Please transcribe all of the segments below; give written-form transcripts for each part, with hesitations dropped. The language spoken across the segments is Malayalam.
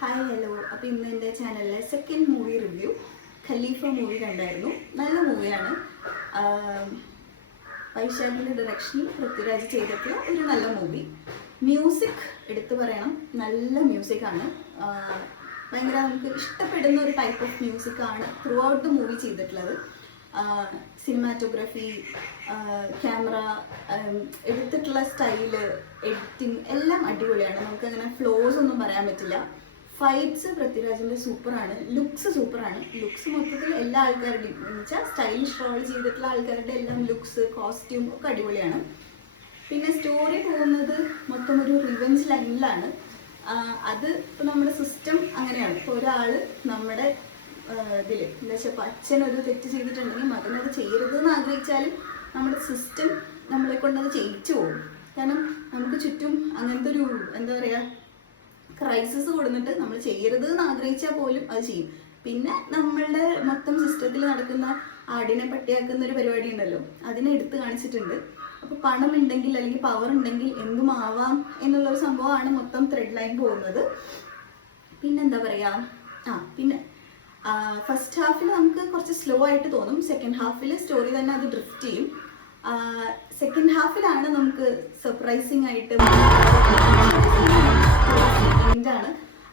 Hi hello. അപ്പോൾ ഇന്ന് എൻ്റെ ചാനലിലെ സെക്കൻഡ് മൂവി റിവ്യൂ ഖലീഫ മൂവി കണ്ടായിരുന്നു. നല്ല മൂവിയാണ്. വൈശാഖിൻ്റെ ഡയറക്ഷനിൽ പൃഥ്വിരാജ് ചെയ്തിട്ടുള്ള ഒരു നല്ല മൂവി. മ്യൂസിക് എടുത്തു പറയണം, നല്ല മ്യൂസിക്കാണ്. ഭയങ്കര നമുക്ക് ഇഷ്ടപ്പെടുന്ന ഒരു ടൈപ്പ് ഓഫ് മ്യൂസിക്കാണ് ത്രൂ ഔട്ട് ദ മൂവി ചെയ്തിട്ടുള്ളത്. സിനിമാറ്റോഗ്രഫി, ക്യാമറ, എടുത്തിട്ടുള്ള സ്റ്റൈല്, എഡിറ്റിംഗ് എല്ലാം അടിപൊളിയാണ്. നമുക്കങ്ങനെ ഫ്ലോസ് ഒന്നും പറയാൻ പറ്റില്ല. ഫൈറ്റ്സ് പൃഥ്വിരാജിൻ്റെ സൂപ്പറാണ്, ലുക്സ് സൂപ്പറാണ്. ലുക്സ് മൊത്തത്തിൽ എല്ലാ ആൾക്കാരുടെയും എന്ന് വെച്ചാൽ സ്റ്റൈലിഷ് റോൾ ചെയ്തിട്ടുള്ള ആൾക്കാരുടെ എല്ലാം ലുക്സ്, കോസ്റ്റ്യൂം ഒക്കെ അടിപൊളിയാണ്. പിന്നെ സ്റ്റോറി പോകുന്നത് മൊത്തം ഒരു റിവെഞ്ച് ലൈനിലാണ്. അത് ഇപ്പോൾ നമ്മുടെ സിസ്റ്റം അങ്ങനെയാണ്. ഇപ്പോൾ ഒരാൾ നമ്മുടെ ഇതിൽ എന്താ വെച്ചാൽ അച്ഛൻ ഒരു തെറ്റ് ചെയ്തിട്ടുണ്ടെങ്കിൽ മകനത് ചെയ്യരുതെന്ന് ആഗ്രഹിച്ചാലും നമ്മുടെ സിസ്റ്റം നമ്മളെ കൊണ്ടത് ചെയ്യിച്ചു പോകും. കാരണം നമുക്ക് ചുറ്റും അങ്ങനത്തെ ഒരു എന്താ പറയുക ക്രൈസിസ് കൊടുത്തിട്ട് നമ്മൾ ചെയ്യരുത് എന്ന് ആഗ്രഹിച്ചാൽ പോലും അത് ചെയ്യും. പിന്നെ നമ്മളുടെ മൊത്തം സിസ്റ്റത്തിൽ നടക്കുന്ന ആടിനെ പട്ടിയാക്കുന്ന ഒരു പരിപാടി ഉണ്ടല്ലോ, അതിനെ എടുത്ത് കാണിച്ചിട്ടുണ്ട്. അപ്പോൾ പണം ഉണ്ടെങ്കിൽ അല്ലെങ്കിൽ പവർ ഉണ്ടെങ്കിൽ എന്തും ആവാം എന്നുള്ളൊരു സംഭവമാണ് മൊത്തം ത്രെഡ് ലൈൻ പോകുന്നത്. പിന്നെന്താ പറയുക, പിന്നെ ഫസ്റ്റ് ഹാഫിൽ നമുക്ക് കുറച്ച് സ്ലോ ആയിട്ട് തോന്നും. സെക്കൻഡ് ഹാഫിൽ സ്റ്റോറി തന്നെ അത് ഡ്രിഫ്റ്റ് ചെയ്യും. സെക്കൻഡ് ഹാഫിലാണ് നമുക്ക് സർപ്രൈസിങ് ആയിട്ട് ആണ്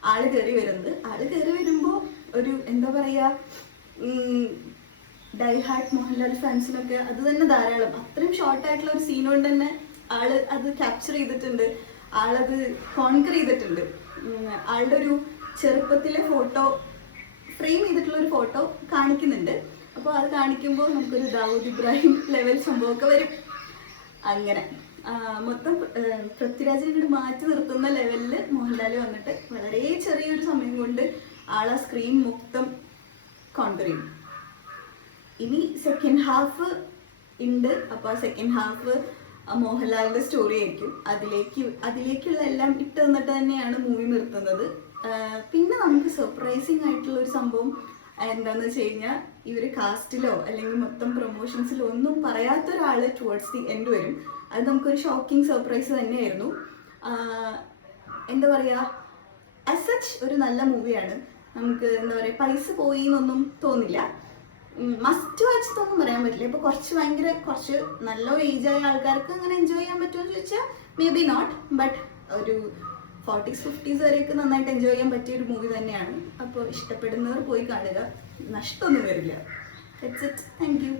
ആള് കയറി വരുന്നത്. ആള് കയറി വരുമ്പോൾ ഒരു എന്താ പറയുക, ഡൈ ഹാർട്ട് മോഹൻലാൽ ഫാൻസിനൊക്കെ അത് തന്നെ ധാരാളം. അത്രയും ഷോർട്ട് ആയിട്ടുള്ള ഒരു സീൻ കൊണ്ട് തന്നെ ആള് അത് ക്യാപ്ചർ ചെയ്തിട്ടുണ്ട്, ആളത് കോൺകർ ചെയ്തിട്ടുണ്ട്. ആളുടെ ഒരു ചെറുപ്പത്തിലെ ഫോട്ടോ ഫ്രെയിം ചെയ്തിട്ടുള്ള ഒരു ഫോട്ടോ കാണിക്കുന്നുണ്ട്. അപ്പോൾ അത് കാണിക്കുമ്പോൾ നമുക്കൊരു ദാവൂദ് ഇബ്രാഹിം ലെവൽ സംഭവമൊക്കെ വരും. അങ്ങനെ മൊത്തം പൃഥ്വിരാജിനെ മാറ്റി നിർത്തുന്ന ലെവലിൽ മോഹൻലാൽ വന്നിട്ട് വളരെ ചെറിയൊരു സമയം കൊണ്ട് ആളെ സ്ക്രീൻ മൊത്തം കോൺകർ ചെയ്യും. ഇനി സെക്കൻഡ് ഹാഫ് ഉണ്ട്. അപ്പോൾ സെക്കൻഡ് ഹാഫ് മോഹൻലാലിന്റെ സ്റ്റോറി ആയിരിക്കും. അതിലേക്കുള്ള എല്ലാം ഇട്ട് തന്നിട്ട് തന്നെയാണ് മൂവി നിർത്തുന്നത്. പിന്നെ നമുക്ക് സർപ്രൈസിങ് ആയിട്ടുള്ള ഒരു സംഭവം എന്താണെന്ന് വെച്ച് കഴിഞ്ഞാൽ, ഇവർ കാസ്റ്റിലോ അല്ലെങ്കിൽ മൊത്തം പ്രൊമോഷൻസിലോ ഒന്നും പറയാത്ത ഒരാൾ ടുവേർഡ്സ് ദി എൻഡ് വരും. അത് നമുക്കൊരു ഷോക്കിംഗ് സർപ്രൈസ് തന്നെയായിരുന്നു. എന്താ പറയുക, ആസ് സച്ച് ഒരു നല്ല മൂവിയാണ്. നമുക്ക് എന്താ പറയുക, പൈസ പോയി എന്നൊന്നും തോന്നില്ല. മസ്റ്റ് വാച്ച് എന്നൊന്നും പറയാൻ പറ്റില്ല. ഇപ്പോൾ കുറച്ച് നല്ല ഏജായ ആൾക്കാർക്ക് അങ്ങനെ എൻജോയ് ചെയ്യാൻ പറ്റുമോ എന്ന് ചോദിച്ചാൽ മേ ബി നോട്ട്, ബട്ട് ഒരു 40s 50s വരെയൊക്കെ നന്നായിട്ട് എൻജോയ് ചെയ്യാൻ പറ്റിയ ഒരു മൂവി തന്നെയാണ്. അപ്പോൾ ഇഷ്ടപ്പെടുന്നവർ പോയി കാണുക, നഷ്ടമൊന്നും വരില്ല. That's it. Thank you.